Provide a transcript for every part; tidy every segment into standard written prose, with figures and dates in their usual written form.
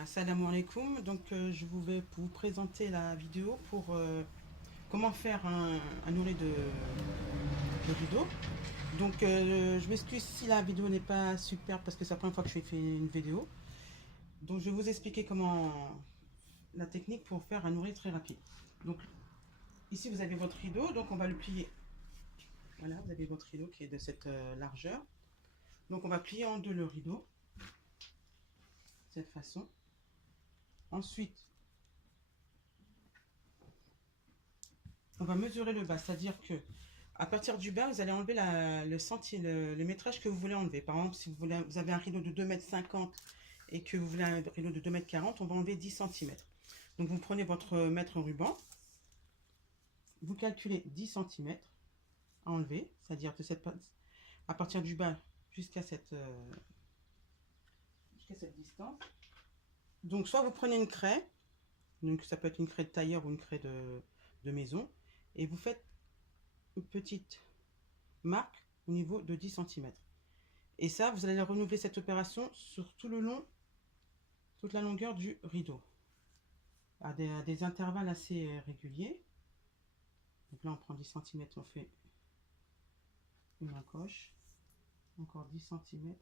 Assalamu alaikum. Donc je vais vous présenter la vidéo pour comment faire un ourlet de rideau. Donc je m'excuse si la vidéo n'est pas super parce que c'est la première fois que je fais une vidéo. Donc je vais vous expliquer comment la technique pour faire un ourlet très rapide. Donc ici vous avez votre rideau, donc on va le plier. Voilà, vous avez votre rideau qui est de cette largeur. Donc on va plier en deux le rideau de cette façon. Ensuite, on va mesurer le bas, c'est-à-dire que à partir du bas, vous allez enlever le métrage que vous voulez enlever. Par exemple, si vous avez un rideau de 2,50 m et que vous voulez un rideau de 2,40 m, on va enlever 10 cm. Donc vous prenez votre mètre ruban, vous calculez 10 cm à enlever, c'est-à-dire à partir du bas jusqu'à cette distance. Donc soit vous prenez une craie, donc ça peut être une craie de tailleur ou une craie de maison, et vous faites une petite marque au niveau de 10 cm. Et ça, vous allez renouveler cette opération sur tout le long, toute la longueur du rideau, à des intervalles assez réguliers. Donc là, on prend 10 cm, on fait une encoche, encore 10 cm,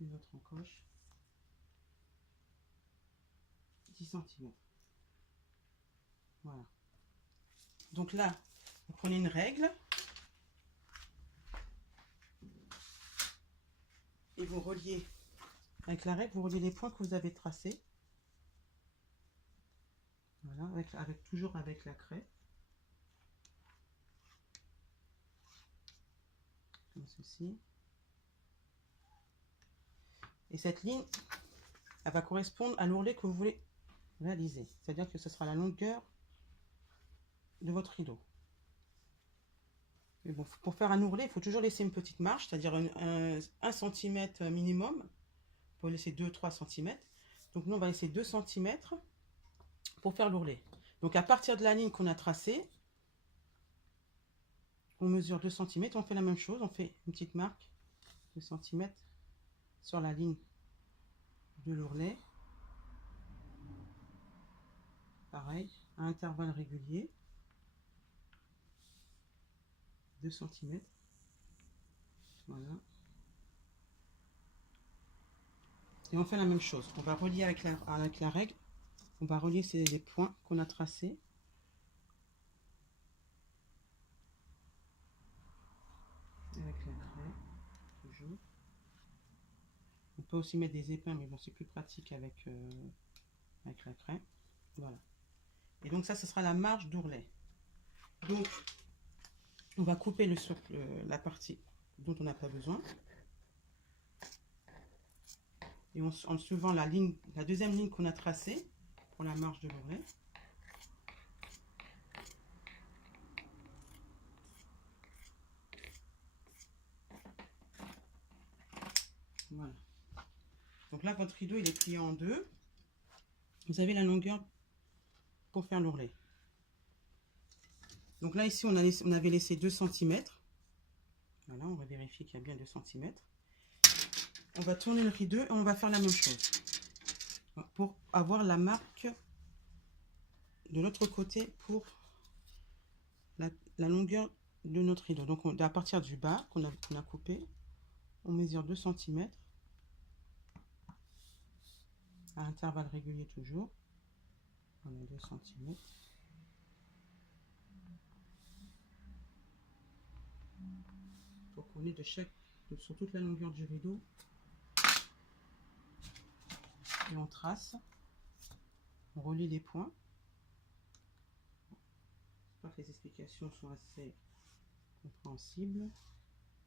une autre encoche, 10 cm. Voilà. Donc là, vous prenez une règle et vous reliez, avec la règle, vous reliez les points que vous avez tracés. Voilà, toujours avec la craie. Comme ceci. Et cette ligne, elle va correspondre à l'ourlet que vous voulez réaliser. C'est-à-dire que ce sera la longueur de votre rideau. Mais bon, pour faire un ourlet, il faut toujours laisser une petite marge, c'est-à-dire 1 cm minimum. Il faut laisser 2-3 cm. Donc nous, on va laisser 2 cm pour faire l'ourlet. Donc à partir de la ligne qu'on a tracée, on mesure 2 cm. On fait la même chose, on fait une petite marque 2 cm sur la ligne de l'ourlet. Pareil, à intervalles réguliers. 2 cm. Voilà. Et on fait la même chose. On va relier avec la règle. On va relier les points qu'on a tracés. Avec la craie, toujours. On peut aussi mettre des épingles, mais bon, c'est plus pratique avec la craie. Voilà. Et donc ça, ce sera la marge d'ourlet. Donc, on va couper la partie dont on n'a pas besoin. Et en suivant la deuxième ligne qu'on a tracée pour la marge de l'ourlet. Voilà. Donc là, votre rideau, il est plié en deux. Vous avez la longueur pour faire l'ourlet. Donc là, ici, on avait laissé 2 cm. Voilà, on va vérifier qu'il y a bien 2 cm. On va tourner le rideau et on va faire la même chose. Pour avoir la marque de l'autre côté pour la longueur de notre rideau. Donc à partir du bas qu'on a coupé, on mesure 2 cm. À intervalles réguliers toujours. On a 2 cm. Pour qu'on ait sur toute la longueur du rideau. Et on trace. On relie les points. J'espère que les explications sont assez compréhensibles.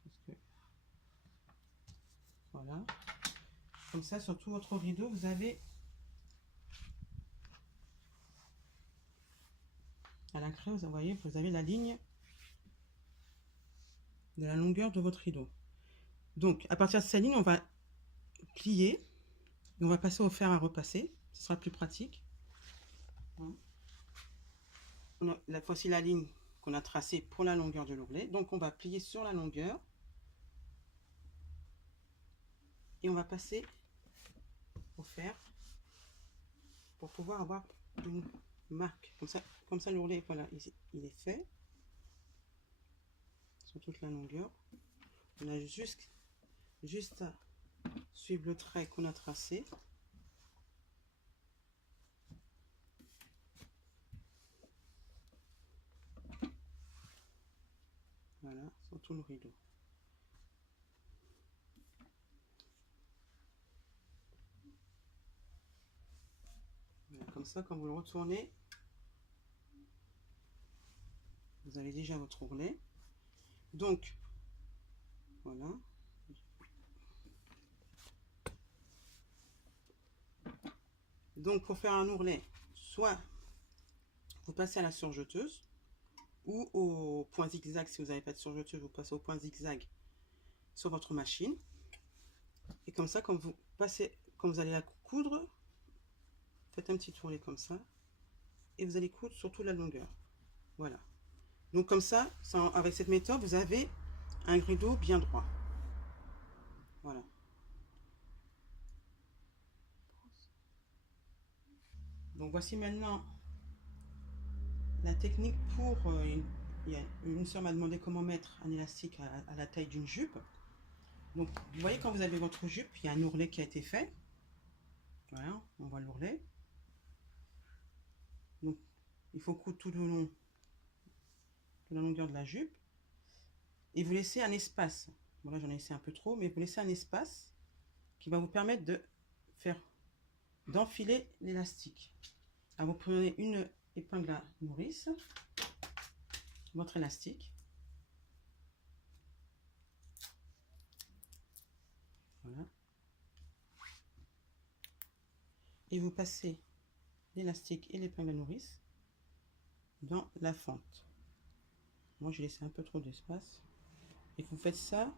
Parce que, voilà. Comme ça, sur tout votre rideau, vous avez à la craie, vous voyez, vous avez la ligne de la longueur de votre rideau. Donc, à partir de cette ligne, on va plier et on va passer au fer à repasser. Ce sera plus pratique. Voici la ligne qu'on a tracée pour la longueur de l'ourlet. Donc, on va plier sur la longueur et on va passer faut faire pour pouvoir avoir une marque. Comme ça l'ourlet, voilà, il est fait sur toute la longueur. On a juste à suivre le trait qu'on a tracé. Voilà, sur tout le rideau. Voilà, comme ça, quand vous le retournez, vous avez déjà votre ourlet. Donc, voilà. Donc, pour faire un ourlet, soit vous passez à la surjeteuse ou au point zigzag. Si vous n'avez pas de surjeteuse, vous passez au point zigzag sur votre machine. Et comme ça, quand vous allez la coudre, faites un petit tournet comme ça. Et vous allez coudre sur toute la longueur. Voilà. Donc comme ça, avec cette méthode, vous avez un rideau bien droit. Voilà. Donc voici maintenant la technique pour... une soeur m'a demandé comment mettre un élastique à la taille d'une jupe. Donc vous voyez, quand vous avez votre jupe, il y a un ourlet qui a été fait. Voilà, on voit l'ourlet. Donc il faut coudre tout le long de la longueur de la jupe. Et vous laissez un espace. Bon là j'en ai laissé un peu trop, mais vous laissez un espace qui va vous permettre d'enfiler l'élastique. Alors vous prenez une épingle à nourrice, votre élastique. Voilà. Et vous passez l'élastique et l'épingle à nourrice dans la fente. Moi j'ai laissé un peu trop d'espace. Et vous faites ça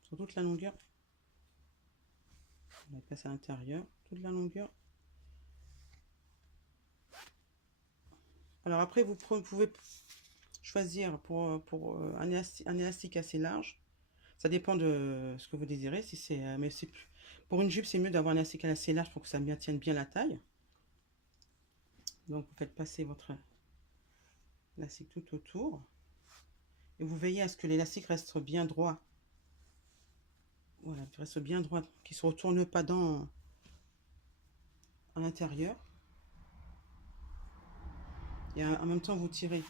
sur toute la longueur. On va passer à l'intérieur, toute la longueur. Alors après, vous pouvez choisir pour un élastique assez large. Ça dépend de ce que vous désirez. Si c'est, mais pour une jupe, c'est mieux d'avoir un élastique assez large pour que ça tienne bien la taille. Donc vous faites passer votre élastique tout autour. Et vous veillez à ce que l'élastique reste bien droit. Voilà, il reste bien droit, qu'il ne se retourne pas à l'intérieur. Et en même temps, vous tirez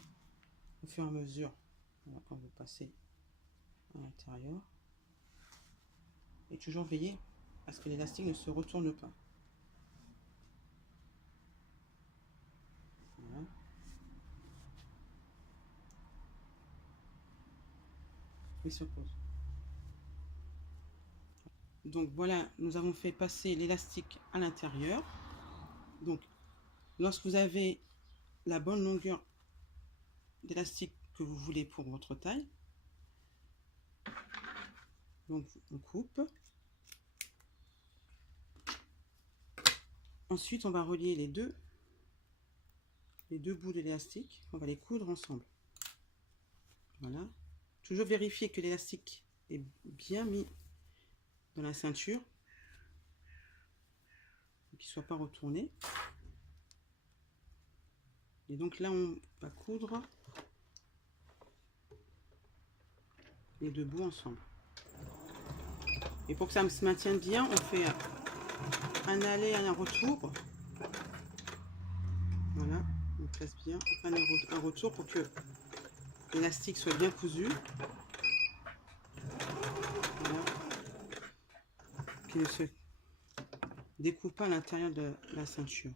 au fur et à mesure. Voilà, quand vous passez à l'intérieur. Et toujours veiller à ce que l'élastique ne se retourne pas. Voilà. Et sur pause. Donc voilà, nous avons fait passer l'élastique à l'intérieur. Donc, lorsque vous avez la bonne longueur d'élastique que vous voulez pour votre taille, donc on coupe. Ensuite, on va relier les deux bouts de l'élastique. On va les coudre ensemble. Voilà. Toujours vérifier que l'élastique est bien mis dans la ceinture, qu'il ne soit pas retourné. Et donc là, on va coudre les deux bouts ensemble. Et pour que ça se maintienne bien, on fait un aller et un retour. Voilà, on place bien, un retour pour que l'élastique soit bien cousu. Voilà. Qu'il ne se découpe pas à l'intérieur de la ceinture.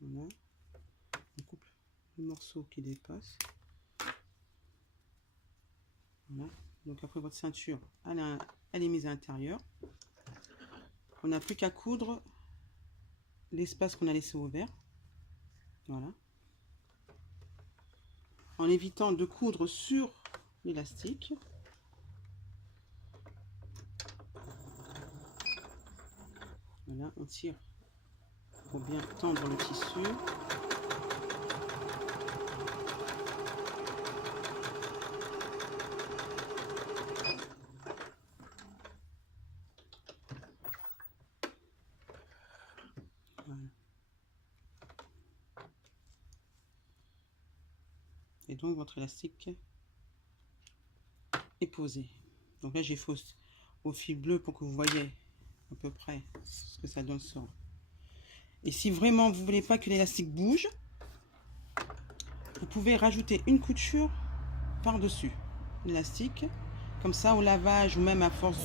Voilà. On coupe le morceau qui dépasse. Voilà. Donc après votre ceinture, elle est mise à l'intérieur. On n'a plus qu'à coudre l'espace qu'on a laissé ouvert. Voilà. En évitant de coudre sur l'élastique. Voilà, on tire pour bien tendre le tissu. Et donc votre élastique est posé. Donc là j'ai fausse au fil bleu pour que vous voyez à peu près ce que ça donne sur. Et si vraiment vous voulez pas que l'élastique bouge, vous pouvez rajouter une couture par dessus l'élastique, comme ça au lavage ou même à force